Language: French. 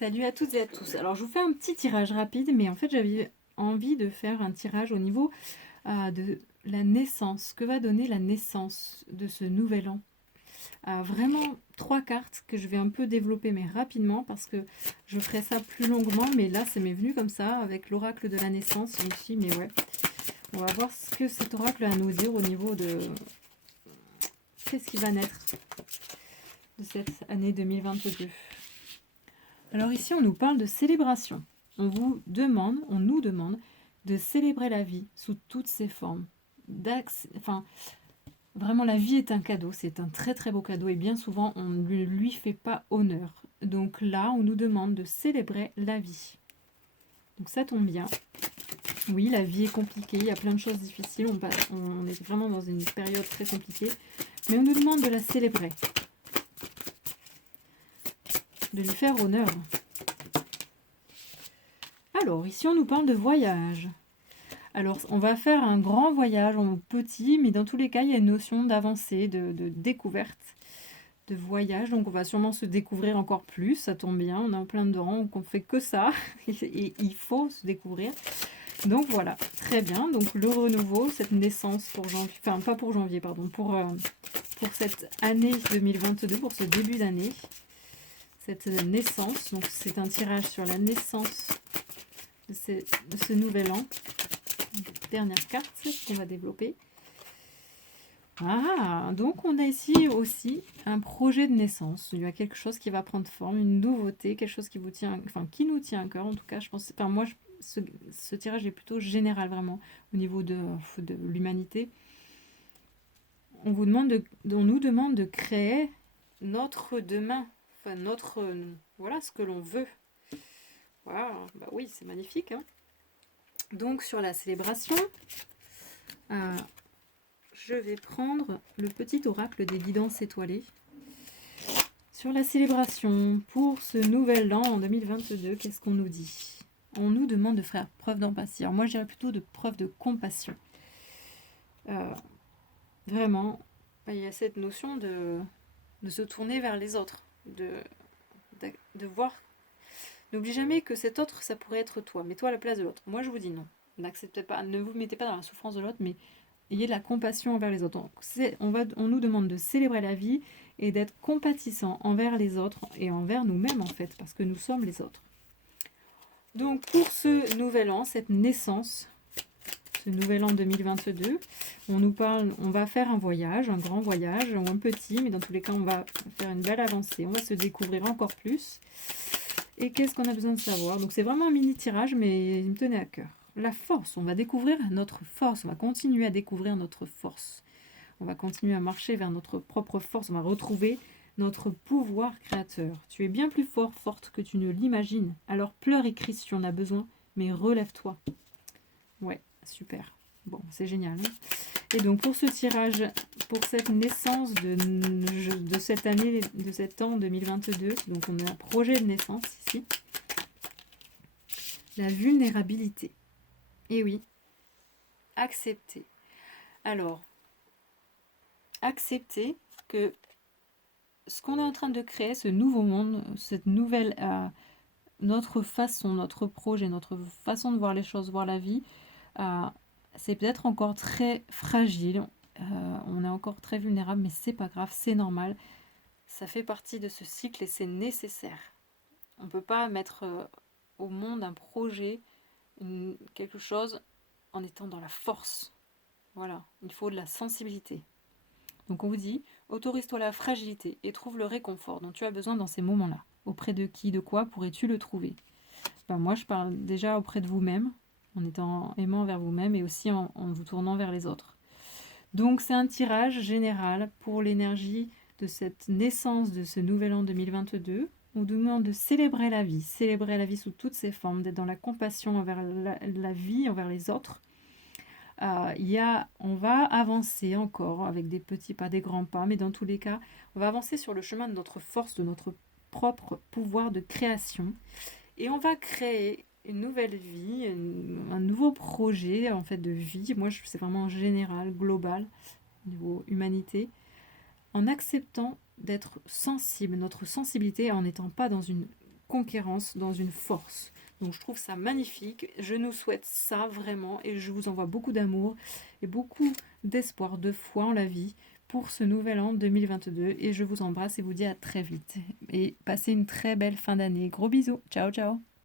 Salut à toutes et à tous. Alors je vous fais un petit tirage rapide, mais en fait j'avais envie de faire un tirage au niveau de la naissance. Que va donner la naissance de ce nouvel an? Vraiment trois cartes que je vais un peu développer, mais rapidement, parce que je ferai ça plus longuement, mais là ça m'est venu comme ça, avec l'oracle de la naissance. Je me suis dit, mais ouais, on va voir ce que cet oracle a à nous dire au niveau de qu'est-ce qui va naître de cette année 2022. Alors ici, on nous parle de célébration. On nous demande de célébrer la vie sous toutes ses formes. Enfin, vraiment, la vie est un cadeau, c'est un très très beau cadeau et bien souvent, on ne lui fait pas honneur. Donc là, on nous demande de célébrer la vie. Donc ça tombe bien. Oui, la vie est compliquée, il y a plein de choses difficiles, on est vraiment dans une période très compliquée, mais on nous demande de la célébrer, de lui faire honneur. Alors, ici, on nous parle de voyage. Alors, on va faire un grand voyage en petit, mais dans tous les cas, il y a une notion d'avancée, de découverte, de voyage. Donc, on va sûrement se découvrir encore plus, ça tombe bien, on est en plein dedans, donc on fait que ça, et il faut se découvrir. Donc voilà, très bien. Donc le renouveau, cette naissance pour janvier, enfin pas pour janvier, pardon, pour cette année 2022, pour ce début d'année, cette naissance. Donc c'est un tirage sur la naissance de ce nouvel an. Dernière carte qu'on va développer. Ah, donc on a ici aussi un projet de naissance. Il y a quelque chose qui va prendre forme, une nouveauté, quelque chose qui vous tient, enfin qui nous tient à cœur. En tout cas, je pense, enfin moi, ce tirage est plutôt général vraiment au niveau de l'humanité. On nous demande de créer notre demain, enfin voilà ce que l'on veut. Voilà, bah oui, c'est magnifique. Hein. Donc sur la célébration. Je vais prendre le petit oracle des guidances étoilées. Sur la célébration, pour ce nouvel an en 2022, qu'est-ce qu'on nous dit? On nous demande de faire preuve d'empathie. Alors moi, je dirais plutôt de preuve de compassion. Vraiment, il y a cette notion de se tourner vers les autres, de voir. N'oublie jamais que cet autre, ça pourrait être toi, mets-toi à la place de l'autre. Moi, je vous dis non. N'acceptez pas, ne vous mettez pas dans la souffrance de l'autre, mais ayez de la compassion envers les autres. Donc, on nous demande de célébrer la vie et d'être compatissant envers les autres et envers nous-mêmes en fait, parce que nous sommes les autres. Donc pour ce nouvel an, cette naissance, ce nouvel an 2022, on va faire un voyage, un grand voyage, ou un petit, mais dans tous les cas on va faire une belle avancée, on va se découvrir encore plus. Et qu'est-ce qu'on a besoin de savoir? Donc c'est vraiment un mini tirage, mais il me tenait à cœur. La force, on va découvrir notre force, on va continuer à découvrir notre force. On va continuer à marcher vers notre propre force, on va retrouver notre pouvoir créateur. Tu es bien plus forte que tu ne l'imagines. Alors pleure et crie si tu en as besoin, mais relève-toi. Ouais, super. Bon, c'est génial. Hein. Et donc pour ce tirage, pour cette naissance de cette année, de cet an 2022, donc on a un projet de naissance ici. La vulnérabilité. Et oui, accepter. Alors, accepter que ce qu'on est en train de créer, ce nouveau monde, cette nouvelle, notre façon, notre projet, notre façon de voir les choses, voir la vie, c'est peut-être encore très fragile, on est encore très vulnérable, mais c'est pas grave, c'est normal. Ça fait partie de ce cycle et c'est nécessaire. On ne peut pas mettre au monde un projet, quelque chose, en étant dans la force. Voilà, il faut de la sensibilité. Donc on vous dit, autorise-toi la fragilité et trouve le réconfort dont tu as besoin dans ces moments-là. Auprès de qui, de quoi pourrais-tu le trouver? Moi, je parle déjà auprès de vous-même, en étant aimant vers vous-même et aussi en vous tournant vers les autres. Donc c'est un tirage général pour l'énergie de cette naissance de ce nouvel an 2022. On demande de célébrer la vie sous toutes ses formes, d'être dans la compassion envers la vie, envers les autres. On va avancer encore avec des petits pas, des grands pas, mais dans tous les cas, on va avancer sur le chemin de notre force, de notre propre pouvoir de création. Et on va créer une nouvelle vie, un nouveau projet en fait de vie. Moi, c'est vraiment général, global, au niveau humanité, en acceptant d'être sensible, notre sensibilité, en n'étant pas dans une conquérance, dans une force. Donc je trouve ça magnifique, je nous souhaite ça vraiment et je vous envoie beaucoup d'amour et beaucoup d'espoir, de foi en la vie pour ce nouvel an 2022 et je vous embrasse et vous dis à très vite et passez une très belle fin d'année. Gros bisous, ciao ciao.